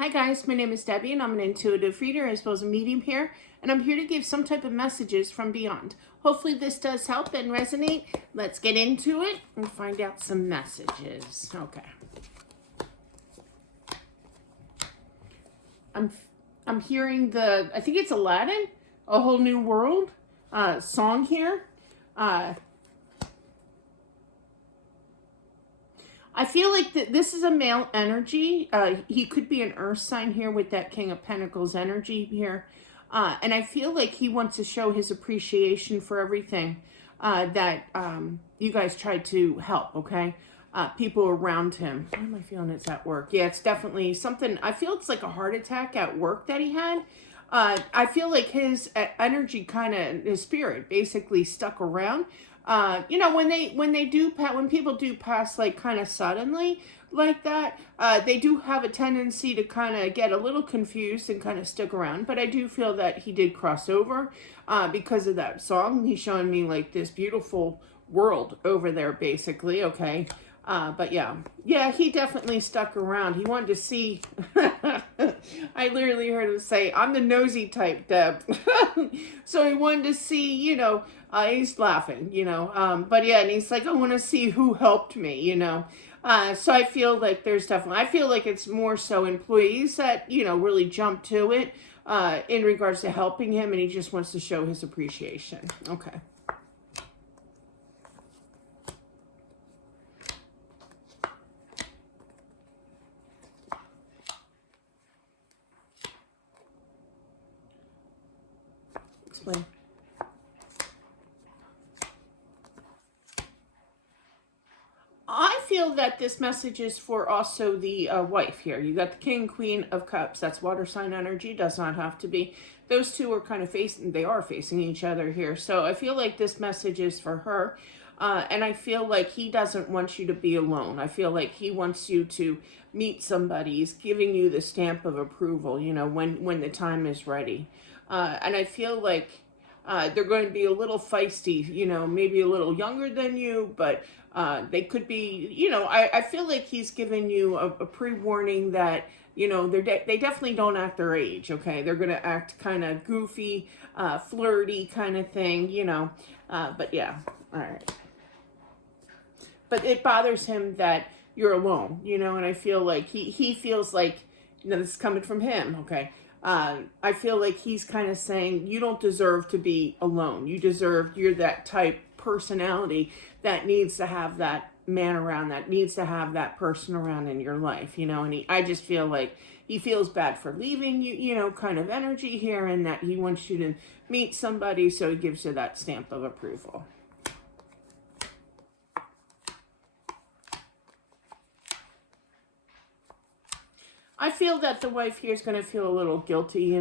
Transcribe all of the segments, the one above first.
Hi guys, my name is Debbie and I'm an intuitive reader as well as a medium here, and I'm here to give some type of messages from beyond. Hopefully this does help and resonate. Let's get into it and find out some messages. Okay. I'm hearing I think it's Aladdin, A Whole New World song here. I feel like this is a male energy. He could be an earth sign here with that King of Pentacles energy here. And I feel like he wants to show his appreciation for everything that you guys tried to help, okay? People around him. Why am I feeling it's at work? Yeah, it's definitely something. I feel it's like a heart attack at work that he had. I feel like his energy his spirit basically stuck around. You know, when people do pass like kind of suddenly like that, they do have a tendency to kind of get a little confused and kind of stick around. But I do feel that he did cross over because of that song. He's showing me like this beautiful world over there, basically. Okay. But yeah, he definitely stuck around. He wanted to see, I literally heard him say, I'm the nosy type, Deb. So he wanted to see, he's laughing, but yeah, and he's like, I want to see who helped me, so I feel like I feel like it's more so employees that, really jump to it, in regards to helping him, and he just wants to show his appreciation. Okay. Explain. I feel that this message is for also the wife here. You got the King, Queen of Cups. That's water sign energy. Does not have to be. Those two are kind of facing each other here. So I feel like this message is for her. And I feel like he doesn't want you to be alone. I feel like he wants you to meet somebody. He's giving you the stamp of approval, when the time is ready. And I feel like they're going to be a little feisty, maybe a little younger than you, but they could be, I feel like he's giving you a pre-warning that, they definitely don't act their age, okay? They're going to act kind of goofy, flirty kind of thing, but yeah, all right. But it bothers him that you're alone, and I feel like he feels like, this is coming from him, okay? I feel like he's kind of saying, you don't deserve to be alone. You're that type personality that needs to have that man around, that needs to have that person around in your life, and I just feel like he feels bad for leaving you, kind of energy here, and that he wants you to meet somebody, so he gives you that stamp of approval. I feel that the wife here is going to feel a little guilty,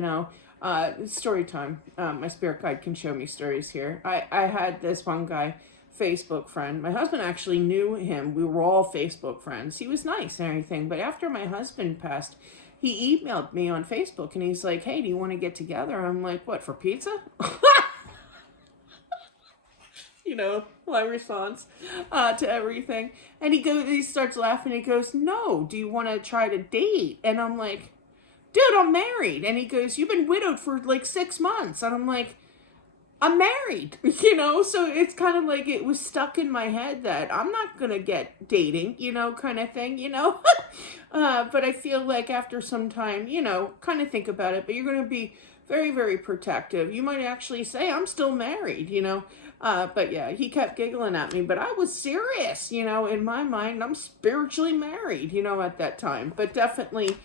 story time. My spirit guide can show me stories here. I had this one guy, Facebook friend. My husband actually knew him. We were all Facebook friends. He was nice and everything. But after my husband passed, he emailed me on Facebook and he's like, hey, do you want to get together? I'm like, what, for pizza? My response to everything. And he starts laughing. He goes, no, do you want to try to date? And I'm like, dude, I'm married. And he goes, you've been widowed for like 6 months. And I'm like, I'm married, so it's kind of like it was stuck in my head that I'm not going to get dating, kind of thing, but I feel like after some time, kind of think about it, but you're going to be very, very protective. You might actually say, I'm still married, but yeah, he kept giggling at me, but I was serious, in my mind, I'm spiritually married, at that time, but definitely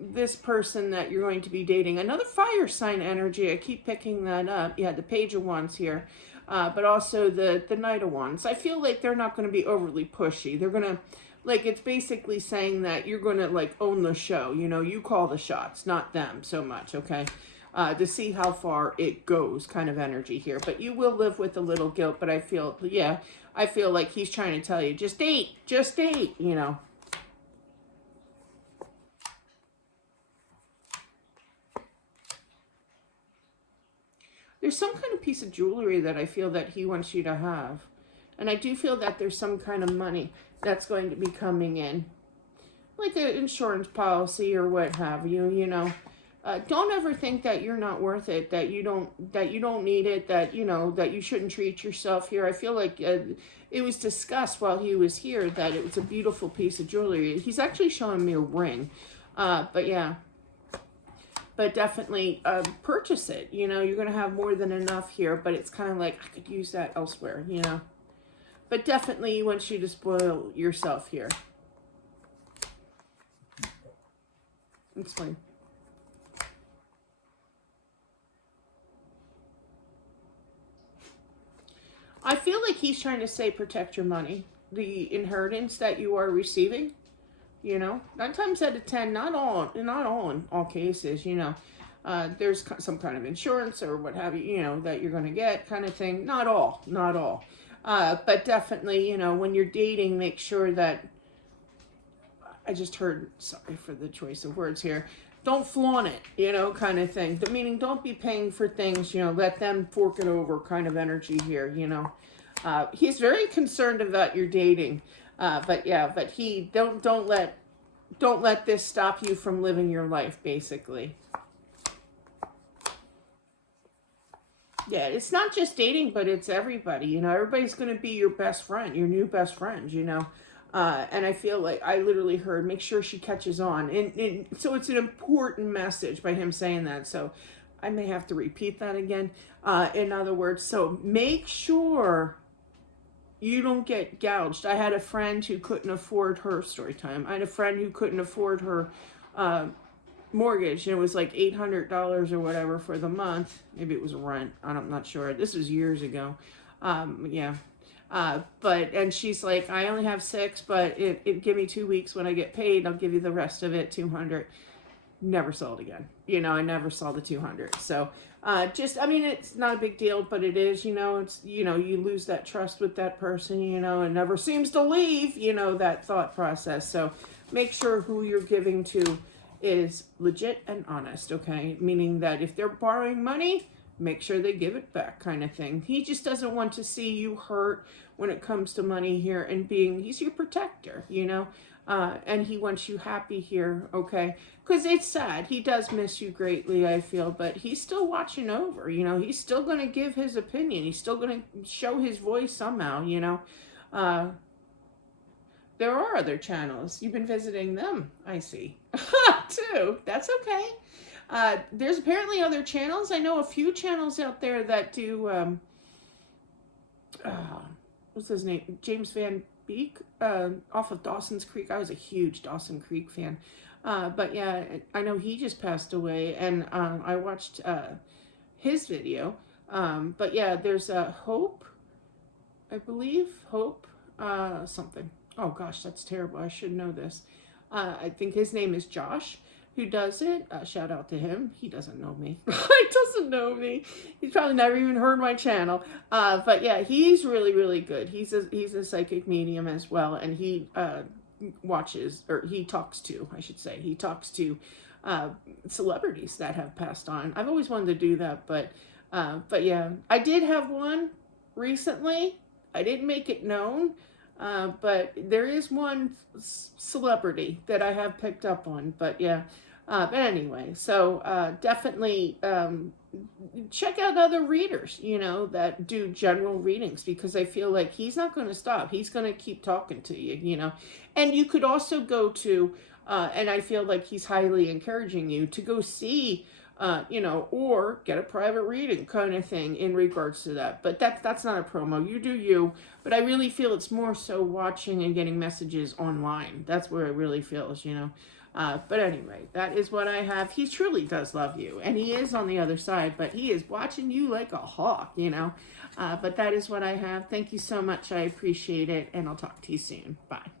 this person that you're going to be dating, another fire sign energy. I keep picking that up. Yeah, the Page of Wands here, but also the Knight of Wands. I feel like they're not going to be overly pushy. They're going to, it's basically saying that you're going to own the show. You call the shots, not them so much. Okay. To see how far it goes, kind of energy here. But you will live with a little guilt. But I feel like he's trying to tell you, just date, There's some kind of piece of jewelry that I feel that he wants you to have. And I do feel that there's some kind of money that's going to be coming in. like an insurance policy or what have you, you know. Don't ever think that you're not worth it, that you don't need it, that, you know, that you shouldn't treat yourself here. I feel like it was discussed while he was here that it was a beautiful piece of jewelry. He's actually showing me a ring. But yeah, but definitely purchase it. You know, you're going to have more than enough here, but it's kind of like, I could use that elsewhere, you know. But definitely he wants you to spoil yourself here. Explain. I feel like he's trying to say protect your money, the inheritance that you are receiving. You know, 9 times out of 10, not all in all cases. You know, there's some kind of insurance or what have you. You know, that you're going to get, kind of thing. Not all, not all, but definitely, you know, when you're dating, make sure that. I just heard. Sorry for the choice of words here. Don't flaunt it, you know, kind of thing. Meaning, don't be paying for things, you know, let them fork it over kind of energy here, you know. He's very concerned about your dating. But yeah, but he, don't let this stop you from living your life, basically. Yeah, it's not just dating, but it's everybody, you know. Everybody's going to be your best friend, your new best friend, you know. And I feel like I literally heard, make sure she catches on. And so it's an important message by him saying that. So I may have to repeat that again. In other words, so make sure you don't get gouged. I had a friend who couldn't afford her story time. I had a friend who couldn't afford her mortgage. And it was like $800 or whatever for the month. Maybe it was rent. I'm not sure. This was years ago. Yeah. And she's like, I only have 6, but it give me 2 weeks. When I get paid, I'll give you the rest of it, 200. Never saw it again. You know, I never saw the 200. So, I mean, it's not a big deal, but it is, you know, it's, you know, you lose that trust with that person, you know, and never seems to leave, you know, that thought process. So make sure who you're giving to is legit and honest. Okay. Meaning that if they're borrowing money, make sure they give it back, kind of thing. He just doesn't want to see you hurt when it comes to money here, and he's your protector, you know, and he wants you happy here, okay? Because it's sad. He does miss you greatly, I feel, but he's still watching over, you know. He's still going to give his opinion. He's still going to show his voice somehow, you know. There are other channels. You've been visiting them, I see, too. That's okay. There's apparently other channels. I know a few channels out there that do, what's his name? James Van Beek, off of Dawson's Creek. I was a huge Dawson Creek fan. But yeah, I know he just passed away, and I watched his video. But yeah, there's Hope, I believe. Hope, something. Oh gosh, that's terrible. I should know this. I think his name is Josh, who does it. Shout out to him. He doesn't know me. He doesn't know me. He's probably never even heard my channel. But yeah, he's really, really good. He's a psychic medium as well, and he watches, or he talks to, I should say, he talks to celebrities that have passed on. I've always wanted to do that, but yeah, I did have one recently. I didn't make it known. But there is one celebrity that I have picked up on, but yeah. But anyway, so definitely check out other readers, you know, that do general readings, because I feel like he's not going to stop. He's going to keep talking to you, you know. And you could also go to, and I feel like he's highly encouraging you to go see, you know, or get a private reading kind of thing in regards to that. But that's not a promo. You do you. But I really feel it's more so watching and getting messages online. That's where it really feels, you know. But anyway, that is what I have. He truly does love you. And he is on the other side, but he is watching you like a hawk, you know. But that is what I have. Thank you so much. I appreciate it. And I'll talk to you soon. Bye.